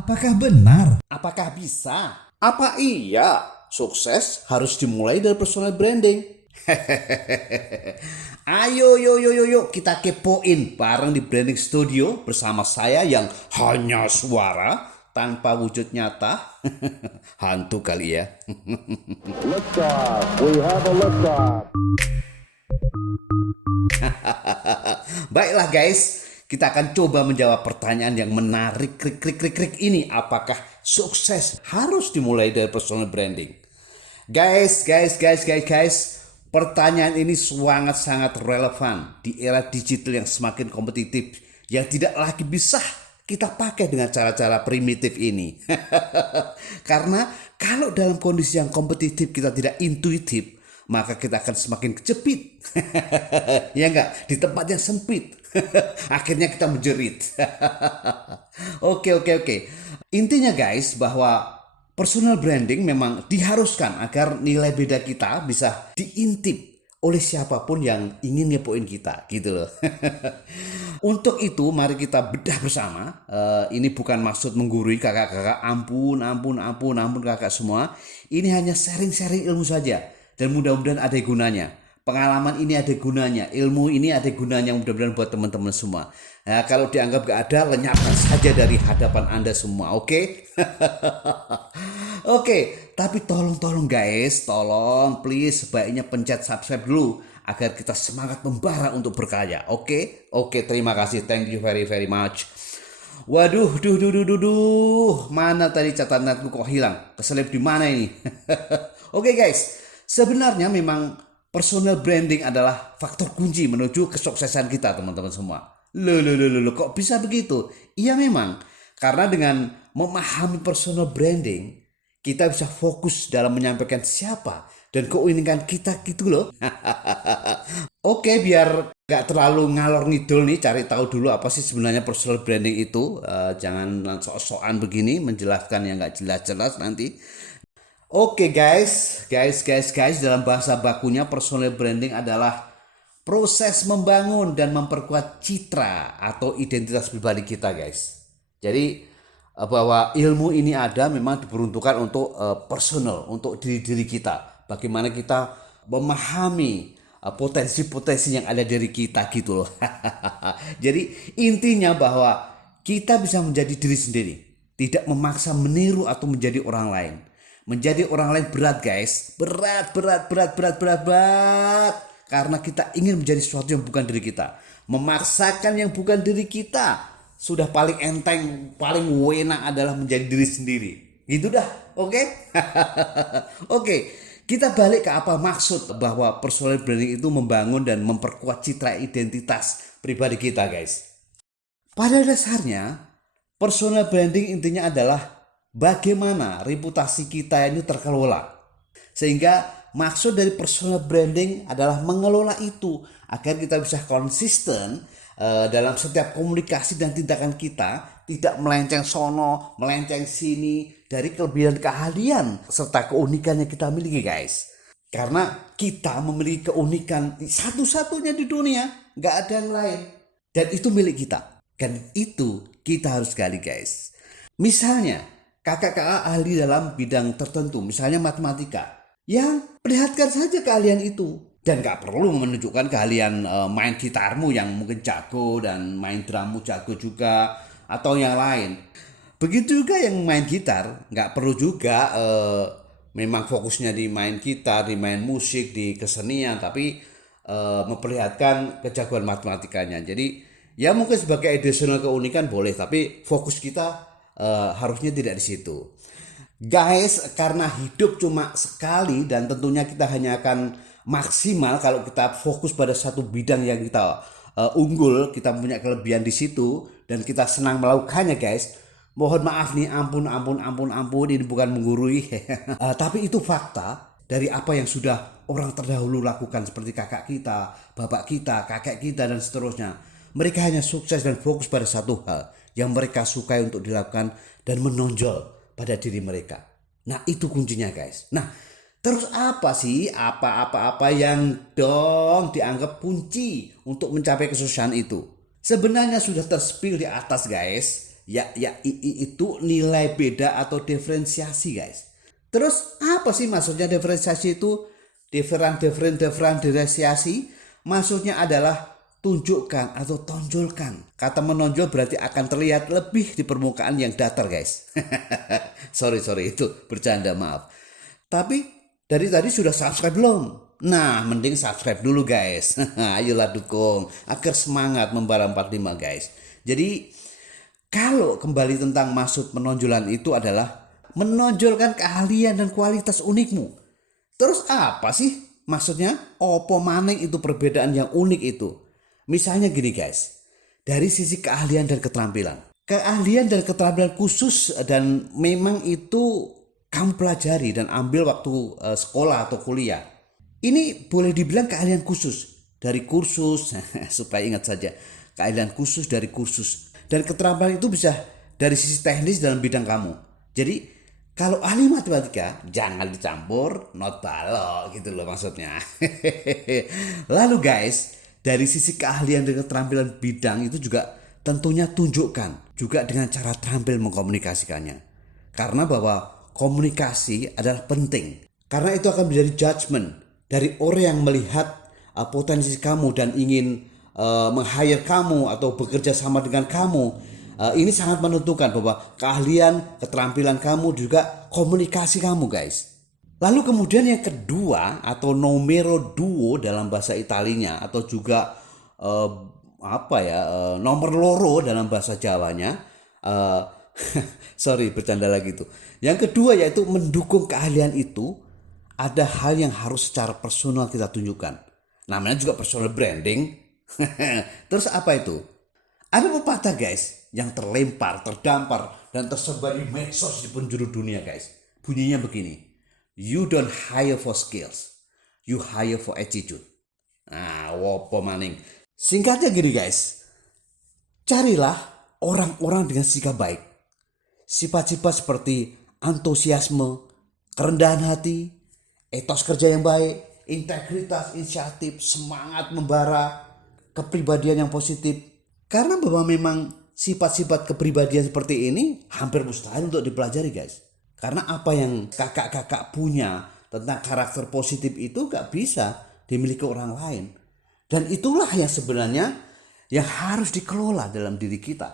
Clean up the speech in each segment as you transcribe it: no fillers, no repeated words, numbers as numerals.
Apakah benar? Apakah bisa? Apa iya sukses harus dimulai dari personal branding? Ayo, yo, kita kepoin bareng di Branding Studio bersama saya yang hanya suara tanpa wujud nyata. Hantu kali ya. Liftoff. We have a liftoff. Baiklah guys, kita akan coba menjawab pertanyaan yang menarik krik ini. Apakah sukses harus dimulai dari personal branding? Guys, pertanyaan ini sangat-sangat relevan di era digital yang semakin kompetitif, yang tidak lagi bisa kita pakai dengan cara-cara primitif ini. Karena kalau dalam kondisi yang kompetitif kita tidak intuitif, maka kita akan semakin kejepit. Ya enggak, di tempat yang sempit. Akhirnya kita menjerit. Oke. Intinya guys, bahwa personal branding memang diharuskan agar nilai beda kita bisa diintip oleh siapapun yang ingin ngepoin kita gitu loh. Untuk itu mari kita bedah bersama. Ini bukan maksud menggurui kakak-kakak, ampun kakak semua. Ini hanya sharing ilmu saja dan mudah-mudahan ada gunanya. Pengalaman ini ada gunanya, ilmu ini ada gunanya mudah-mudahan buat teman-teman semua. Nah, kalau dianggap gak ada, lenyapkan saja dari hadapan Anda semua, oke? Oke, tapi tolong guys, tolong please sebaiknya pencet subscribe dulu agar kita semangat membara untuk berkarya, oke? Oke, terima kasih, thank you very much. Waduh, mana tadi catatanku kok hilang? Keselip di mana ini? Oke guys, sebenarnya memang personal branding adalah faktor kunci menuju kesuksesan kita teman-teman semua. Loh, kok bisa begitu? Iya memang, karena dengan memahami personal branding, kita bisa fokus dalam menyampaikan siapa dan keunikan kita gitu loh. Oke, biar gak terlalu ngalor ngidul nih, cari tahu dulu apa sih sebenarnya personal branding itu. Jangan sok-sokan begini menjelaskan yang gak jelas-jelas nanti. Oke guys, dalam bahasa bakunya personal branding adalah proses membangun dan memperkuat citra atau identitas pribadi kita guys. Jadi bahwa ilmu ini ada memang diperuntukkan untuk personal, untuk diri kita. Bagaimana kita memahami potensi-potensi yang ada dari kita gitu loh. Jadi intinya bahwa kita bisa menjadi diri sendiri, tidak memaksa meniru atau menjadi orang lain. Menjadi orang lain berat guys, berat. Karena kita ingin menjadi sesuatu yang bukan diri kita. Memaksakan yang bukan diri kita sudah paling enteng, paling wena adalah menjadi diri sendiri. Gitu dah, oke? Oke, kita balik ke apa maksud bahwa personal branding itu membangun dan memperkuat citra identitas pribadi kita guys. Pada dasarnya, personal branding intinya adalah bagaimana reputasi kita ini terkelola. Sehingga maksud dari personal branding adalah mengelola itu agar kita bisa konsisten dalam setiap komunikasi dan tindakan kita, tidak melenceng sono, melenceng sini dari kelebihan keahlian serta keunikan yang kita miliki guys. Karena kita memiliki keunikan satu-satunya di dunia, gak ada yang lain. Dan itu milik kita. Dan itu kita harus gali guys. Misalnya kakak-kakak ahli dalam bidang tertentu, misalnya matematika, yang perlihatkan saja keahlian itu. Dan gak perlu menunjukkan keahlian main gitarmu yang mungkin jago dan main drummu jago juga, atau yang lain. Begitu juga yang main gitar, gak perlu juga memang fokusnya di main gitar, di main musik, di kesenian, tapi memperlihatkan kejagoan matematikanya. Jadi ya mungkin sebagai additional keunikan boleh, tapi fokus kita harusnya tidak di situ. Guys, karena hidup cuma sekali dan tentunya kita hanya akan maksimal kalau kita fokus pada satu bidang yang kita unggul, kita punya kelebihan di situ dan kita senang melakukannya guys. Mohon maaf nih, ampun, ini bukan menggurui. Tapi itu fakta dari apa yang sudah orang terdahulu lakukan seperti kakak kita, bapak kita, kakek kita dan seterusnya. Mereka hanya sukses dan fokus pada satu hal yang mereka sukai untuk dilakukan dan menonjol pada diri mereka. Nah, itu kuncinya guys. Nah, terus apa sih apa-apa yang dong dianggap kunci untuk mencapai kesuksesan itu? Sebenarnya sudah terspill di atas guys. Itu nilai beda atau diferensiasi guys. Terus apa sih maksudnya diferensiasi itu? Diferensiasi maksudnya adalah tunjukkan atau tonjolkan. Kata menonjol berarti akan terlihat lebih di permukaan yang datar guys. sorry itu bercanda, maaf. Tapi dari tadi sudah subscribe belum? Nah, mending subscribe dulu guys. Ayolah dukung agar semangat membara 45 guys. Jadi kalau kembali tentang maksud menonjolan itu adalah menonjolkan keahlian dan kualitas unikmu. Terus apa sih maksudnya? Opo maning itu perbedaan yang unik itu? Misalnya gini guys, dari sisi keahlian dan keterampilan. Keahlian dan keterampilan khusus dan memang itu kamu pelajari dan ambil waktu sekolah atau kuliah. Ini boleh dibilang keahlian khusus dari kursus, supaya ingat saja, keahlian khusus dari kursus. Dan keterampilan itu bisa dari sisi teknis dalam bidang kamu. Jadi kalau ahli matematika jangan dicampur not balok gitu loh maksudnya. Lalu guys, dari sisi keahlian dan keterampilan bidang itu juga tentunya tunjukkan juga dengan cara terampil mengkomunikasikannya. Karena bahwa komunikasi adalah penting. Karena itu akan menjadi judgement dari orang yang melihat potensi kamu dan ingin meng-hire kamu atau bekerja sama dengan kamu. Ini sangat menentukan bahwa keahlian, keterampilan kamu juga komunikasi kamu guys. Lalu kemudian yang kedua atau numero duo dalam bahasa Italinya atau juga nomor loro dalam bahasa Jawanya. Sorry bercanda lagi tuh. Yang kedua yaitu mendukung keahlian itu ada hal yang harus secara personal kita tunjukkan. Namanya juga personal branding. Terus apa itu? Ada pepatah guys yang terlempar, terdampar, dan tersebar di medsos di penjuru dunia guys. Bunyinya begini. You don't hire for skills. You hire for attitude. Nah, wopo maning. Singkatnya gini guys. Carilah orang-orang dengan sikap baik. Sifat-sifat seperti antusiasme, kerendahan hati, etos kerja yang baik, integritas, inisiatif, semangat membara, kepribadian yang positif. Karena bahwa memang sifat-sifat kepribadian seperti ini hampir mustahil untuk dipelajari guys. Karena apa yang kakak-kakak punya tentang karakter positif itu gak bisa dimiliki orang lain. Dan itulah yang sebenarnya yang harus dikelola dalam diri kita.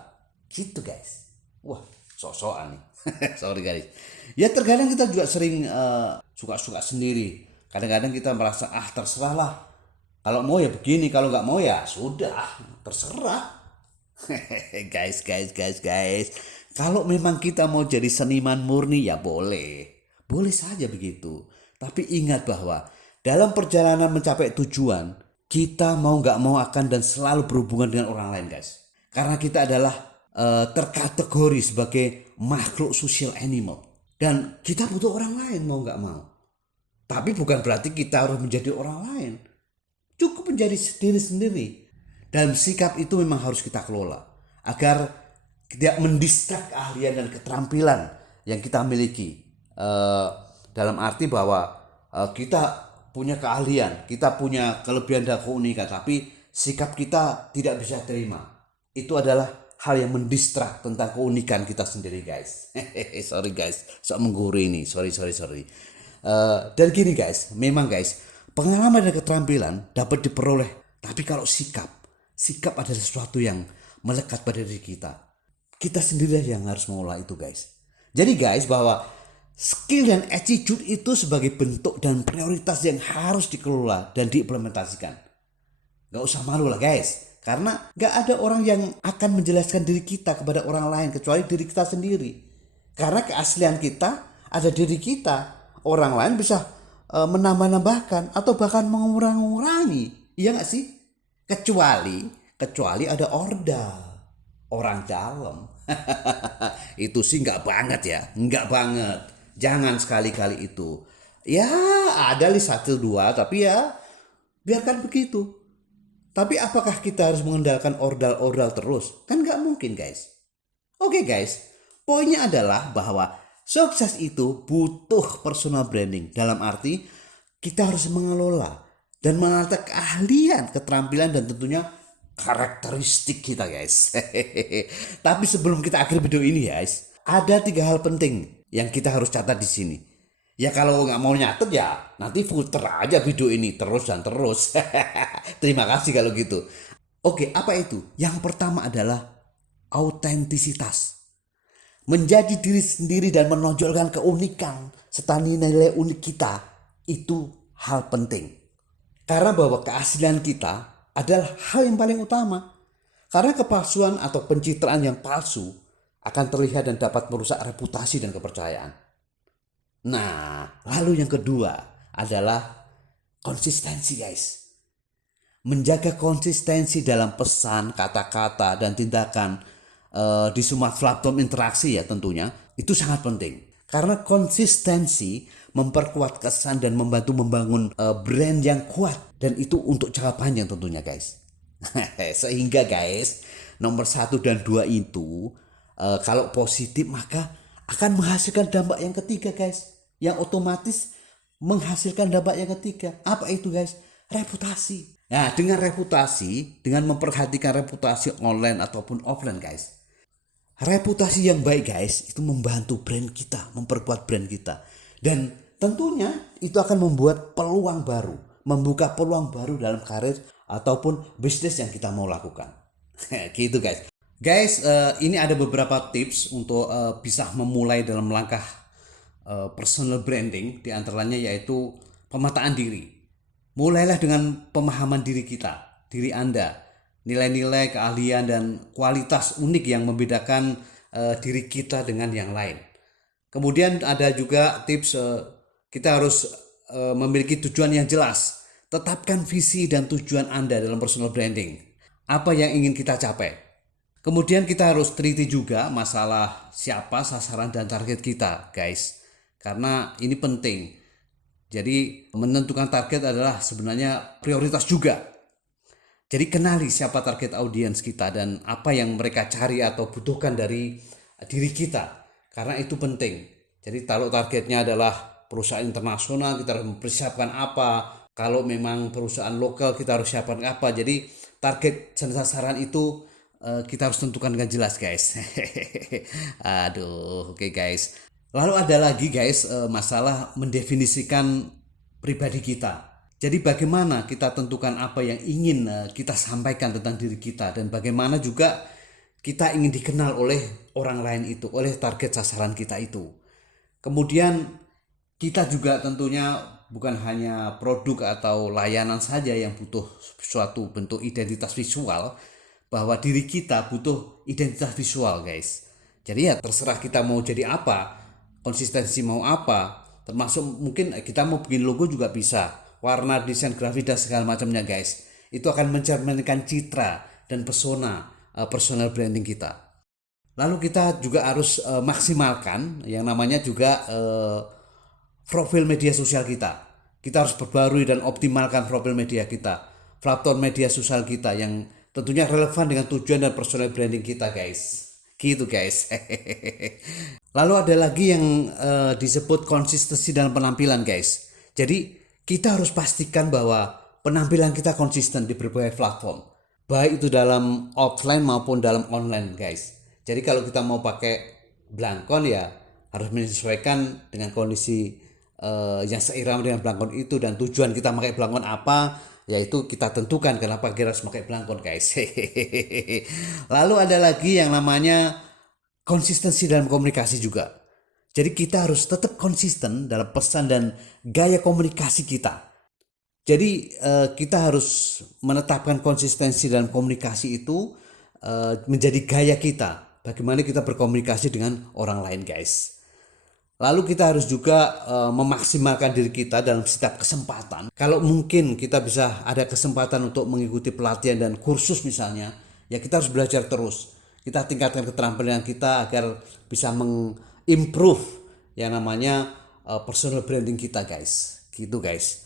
Gitu guys. Wah, sok-sokan nih. Sorry guys. Ya terkadang kita juga sering suka-suka sendiri. Kadang-kadang kita merasa terserah lah. Kalau mau ya begini, kalau gak mau ya sudah, terserah. Guys. Kalau memang kita mau jadi seniman murni ya boleh saja begitu. Tapi ingat bahwa dalam perjalanan mencapai tujuan, kita mau gak mau akan dan selalu berhubungan dengan orang lain guys. Karena kita adalah terkategori sebagai makhluk social animal. Dan kita butuh orang lain mau gak mau. Tapi bukan berarti kita harus menjadi orang lain. Cukup menjadi diri sendiri. Dan sikap itu memang harus kita kelola agar tidak mendistrak keahlian dan keterampilan yang kita miliki. Dalam arti bahwa kita punya keahlian, kita punya kelebihan dan keunikan, tapi sikap kita tidak bisa terima. Itu adalah hal yang mendistrak tentang keunikan kita sendiri guys. Sorry guys, sok menggurui ini. Sorry. Dan gini guys, memang guys, pengalaman dan keterampilan dapat diperoleh, tapi kalau sikap adalah sesuatu yang melekat pada diri kita. Kita sendiri yang harus mengolah itu guys. Jadi guys, bahwa skill dan attitude itu sebagai bentuk dan prioritas yang harus dikelola dan diimplementasikan. Gak usah malu lah guys. Karena gak ada orang yang akan menjelaskan diri kita kepada orang lain kecuali diri kita sendiri. Karena keaslian kita ada diri kita. Orang lain bisa menambah-nambahkan atau bahkan mengurangi. Iya gak sih? Kecuali ada orang dalam. Itu sih nggak banget. Jangan sekali-kali itu. Ya ada li 1-2 tapi ya biarkan begitu. Tapi apakah kita harus mengandalkan ordal terus? Kan nggak mungkin guys. Oke guys, poinnya adalah bahwa sukses itu butuh personal branding. Dalam arti kita harus mengelola dan menata keahlian, keterampilan dan tentunya karakteristik kita guys. Tapi sebelum kita akhir video ini guys, ada 3 hal penting yang kita harus catat di sini. Ya kalau nggak mau nyatet ya nanti puter aja video ini terus dan terus. Terima kasih kalau gitu. Oke, apa itu? Yang pertama adalah autentisitas. Menjadi diri sendiri dan menonjolkan keunikan serta nilai unik kita itu hal penting. Karena bahwa keaslian kita adalah hal yang paling utama. Karena kepalsuan atau pencitraan yang palsu akan terlihat dan dapat merusak reputasi dan kepercayaan. Nah, lalu yang kedua adalah konsistensi guys. Menjaga konsistensi dalam pesan, kata-kata, dan tindakan di semua platform interaksi ya tentunya itu sangat penting. Karena konsistensi memperkuat kesan dan membantu membangun brand yang kuat. Dan itu untuk jangka panjang tentunya guys. Sehingga guys nomor 1 dan 2 itu kalau positif maka akan menghasilkan dampak yang ketiga guys. Yang otomatis menghasilkan dampak yang ketiga. Apa itu guys? Reputasi. Nah dengan reputasi, dengan memperhatikan reputasi online ataupun offline guys. Reputasi yang baik guys itu membantu brand kita, memperkuat brand kita. Dan tentunya itu akan membuat peluang baru, membuka peluang baru dalam karir ataupun bisnis yang kita mau lakukan. Gitu guys. Guys, ini ada beberapa tips untuk bisa memulai dalam langkah personal branding. Di antaranya yaitu pemetaan diri. Mulailah dengan pemahaman diri kita, diri Anda. Nilai-nilai, keahlian, dan kualitas unik yang membedakan diri kita dengan yang lain. Kemudian ada juga tips kita harus memiliki tujuan yang jelas. Tetapkan visi dan tujuan Anda dalam personal branding. Apa yang ingin kita capai. Kemudian kita harus teliti juga masalah siapa sasaran dan target kita guys. Karena ini penting. Jadi menentukan target adalah sebenarnya prioritas juga. Jadi kenali siapa target audiens kita dan apa yang mereka cari atau butuhkan dari diri kita. Karena itu penting. Jadi kalau targetnya adalah perusahaan internasional kita harus mempersiapkan apa. Kalau memang perusahaan lokal kita harus siapkan apa. Jadi target dan sasaran itu kita harus tentukan dengan jelas guys. Aduh, oke guys. Lalu ada lagi guys masalah mendefinisikan pribadi kita. Jadi bagaimana kita tentukan apa yang ingin kita sampaikan tentang diri kita dan bagaimana juga kita ingin dikenal oleh orang lain itu, oleh target sasaran kita itu. Kemudian kita juga tentunya bukan hanya produk atau layanan saja yang butuh suatu bentuk identitas visual, bahwa diri kita butuh identitas visual guys. Jadi ya terserah kita mau jadi apa, konsistensi mau apa, termasuk mungkin kita mau bikin logo juga bisa, warna, desain grafis dan segala macamnya guys. Itu akan mencerminkan citra dan pesona personal branding kita. Lalu kita juga harus maksimalkan yang namanya juga profil media sosial kita. Kita harus perbarui dan optimalkan profil media kita, platform media sosial kita yang tentunya relevan dengan tujuan dan personal branding kita guys. Gitu guys. Lalu ada lagi yang disebut konsistensi dalam penampilan guys. Jadi kita harus pastikan bahwa penampilan kita konsisten di berbagai platform. Baik itu dalam offline maupun dalam online guys. Jadi kalau kita mau pakai Blangkon ya harus menyesuaikan dengan kondisi yang seirama dengan Blangkon itu. Dan tujuan kita pakai Blangkon apa, yaitu kita tentukan kenapa kita harus pakai Blangkon guys. Lalu ada lagi yang namanya konsistensi dalam komunikasi juga. Jadi kita harus tetap konsisten dalam pesan dan gaya komunikasi kita. Jadi kita harus menetapkan konsistensi dalam komunikasi itu menjadi gaya kita. Bagaimana kita berkomunikasi dengan orang lain guys. Lalu kita harus juga memaksimalkan diri kita dalam setiap kesempatan. Kalau mungkin kita bisa ada kesempatan untuk mengikuti pelatihan dan kursus misalnya, ya kita harus belajar terus. Kita tingkatkan keterampilan kita agar bisa improve yang namanya personal branding kita guys. Gitu guys.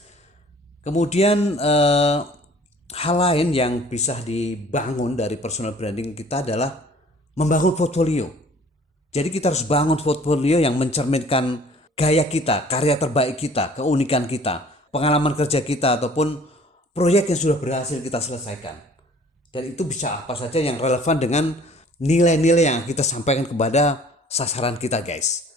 Kemudian hal lain yang bisa dibangun dari personal branding kita adalah membangun portfolio. Jadi kita harus bangun portfolio yang mencerminkan gaya kita, karya terbaik kita, keunikan kita, pengalaman kerja kita ataupun proyek yang sudah berhasil kita selesaikan. Dan itu bisa apa saja yang relevan dengan nilai-nilai yang kita sampaikan kepada sasaran kita, guys.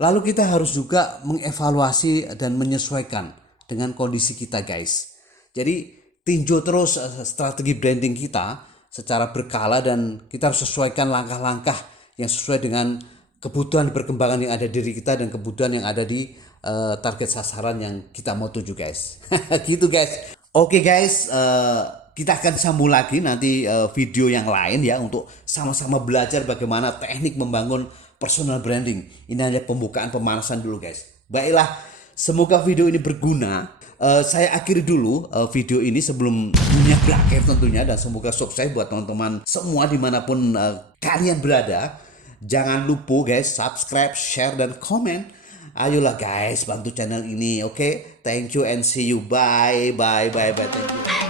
Lalu kita harus juga mengevaluasi dan menyesuaikan dengan kondisi kita, guys. Jadi tinjau terus strategi branding kita secara berkala dan kita harus sesuaikan langkah-langkah yang sesuai dengan kebutuhan perkembangan yang ada di diri kita dan kebutuhan yang ada di target sasaran yang kita mau tuju, guys. Gitu, guys. Oke, guys, kita akan sambung lagi nanti video yang lain ya untuk sama-sama belajar bagaimana teknik membangun personal branding. Ini hanya pembukaan pemanasan dulu, guys. Baiklah, semoga video ini berguna. Saya akhiri dulu video ini sebelum dunia berakhir tentunya, dan semoga sukses buat teman-teman semua dimanapun kalian berada. Jangan lupa, guys, subscribe, share, dan komen. Ayolah, guys, bantu channel ini, oke? Thank you and see you. Bye. Thank you.